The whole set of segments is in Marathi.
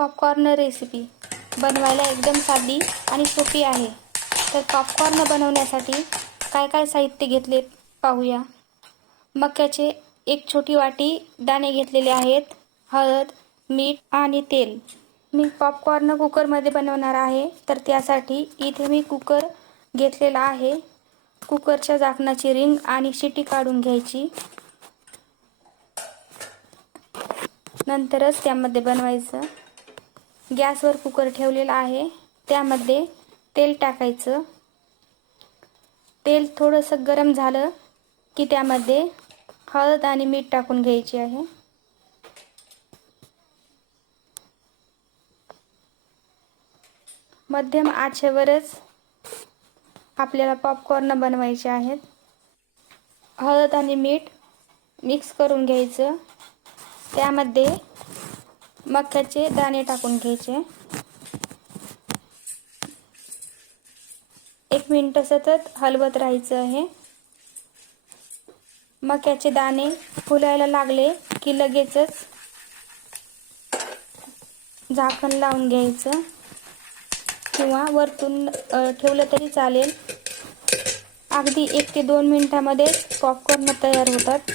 पॉपकॉर्न रेसिपी बनवायला एकदम साधी आणि सोपी आहे. तर पॉपकॉर्न बनवण्यासाठी काय काय साहित्य घेतले पाहूया. मक्याचे एक छोटी वाटी दाणे घेतलेले आहेत. हळद मीठ आणि तेल. मी पॉपकॉर्न कुकरमध्ये बनवणार आहे. तर त्यासाठी इथे मी कुकर घेतलेला आहे. कुकरच्या झाकणाची रिंग आणि शिटी काढून घ्यायची. नंतरच त्यामध्ये बनवायचं. गॅसवर कुकर ठेवलेला आहे. त्यामध्ये तेल टाकायचं. तेल थोडंसं गरम झालं की त्यामध्ये हळद आणि मीठ टाकून घ्यायची आहे. मध्यम आचेवरच आपल्याला पॉपकॉर्न बनवायचे आहेत. हळद आणि मीठ मिक्स करून घ्यायचं. त्यामध्ये मक्याचे दाणे टाकून घ्यायचे. एक मिनटं सतत हलवत राहायचं आहे. मक्याचे दाणे फुलायला लागले की लगेचच झाकण लावून घ्यायचं. किंवा वरतून ठेवलं तरी चालेल. अगदी एक ते दोन मिनिटामध्ये पॉपकॉर्न तयार होतात.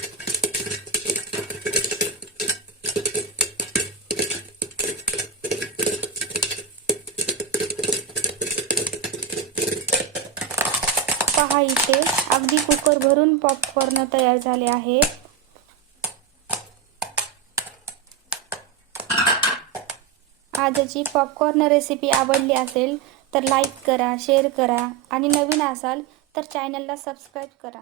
पहा इथे. अगदी कुकर भरून पॉपकॉर्न तयार झाले आहेत आजची पॉपकॉर्न रेसिपी आवडली असेल तर लाईक करा शेअर करा आणि नवीन असाल तर चॅनलला सबस्क्राईब करा.